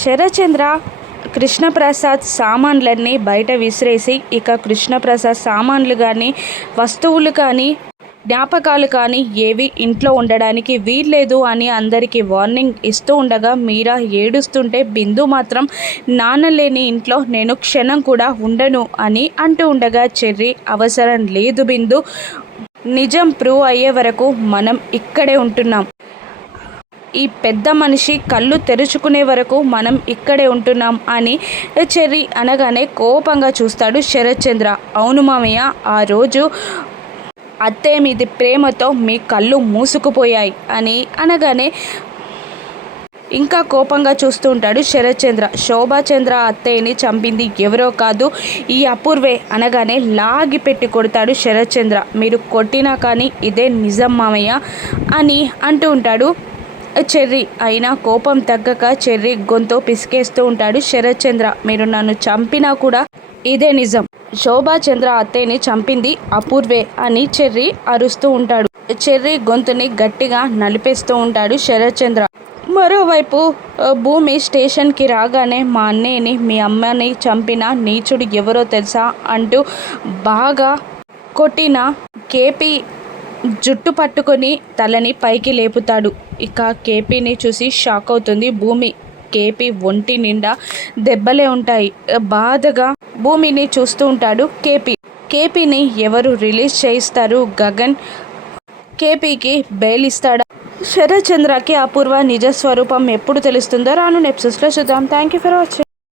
శరచంద్ర కృష్ణప్రసాద్ సామాన్లన్నీ బయట విసిరేసి ఇక కృష్ణప్రసాద్ సామాన్లు కానీ వస్తువులు కానీ జ్ఞాపకాలు కానీ ఏవి ఇంట్లో ఉండడానికి వీల్లేదు అని అందరికీ వార్నింగ్ ఇస్తూ ఉండగా మీరా ఏడుస్తుంటే బిందు మాత్రం నాన్న లేని ఇంట్లో నేను క్షణం కూడా ఉండను అని అంటూ ఉండగా చెర్రి అవసరం లేదు బిందు. నిజం ప్రూవ్ అయ్యే వరకు మనం ఇక్కడే ఉంటున్నాం. ఈ పెద్ద మనిషి కళ్ళు తెరుచుకునే వరకు మనం ఇక్కడే ఉంటున్నాం అని చెర్రి అనగానే కోపంగా చూస్తాడు శరత్ చంద్ర అవును మామయ్య ఆ రోజు అత్తే మీది ప్రేమతో మీ కళ్ళు మూసుకుపోయాయి అని అనగానే ఇంకా కోపంగా చూస్తూ ఉంటాడు శరత్ చంద్ర శోభాచంద్ర అత్తయ్యని చంపింది ఎవరో కాదు ఈ అపూర్వే అనగానే లాగి పెట్టి కొడతాడు శరత్ చంద్ర మీరు కొట్టినా కానీ ఇదే నిజం మామయ్య అని అంటూ ఉంటాడు చెర్రి అయినా కోపం తగ్గక చెర్రి గొంతు పిసికేస్తూ ఉంటాడు శరత్ చంద్ర. మీరు నన్ను చంపినా కూడా ఇదే నిజం. శోభాచంద్ర అత్తయ్యని చంపింది అపూర్వే అని చెర్రి అరుస్తూ ఉంటాడు. చెర్రి గొంతుని గట్టిగా నలిపేస్తూ ఉంటాడు శరత్ చంద్ర. మరోవైపు భూమి స్టేషన్కి రాగానే మా అన్నయ్యని మీ అమ్మని చంపిన నీచుడు ఎవరో తెలుసా అంటూ బాగా కొట్టిన కేపీ జుట్టు పట్టుకొని తలని పైకి లేపుతాడు. ఇక కేపీని చూసి షాక్ అవుతుంది. భూమి కేపీ ఒంటి నిండా దెబ్బలే ఉంటాయి. బాధగా భూమిని చూస్తూ ఉంటాడు కేపీ. కేపీని ఎవరు రిలీజ్ చేయిస్తారు? గగన్ కేపీకి బెయిల్ ఇస్తాడా? శరత్చంద్రకి అపూర్వ నిజ స్వరూపం ఎప్పుడు తెలుస్తుందో రాను నెప్సెస్లో చూద్దాం. Thank you for watching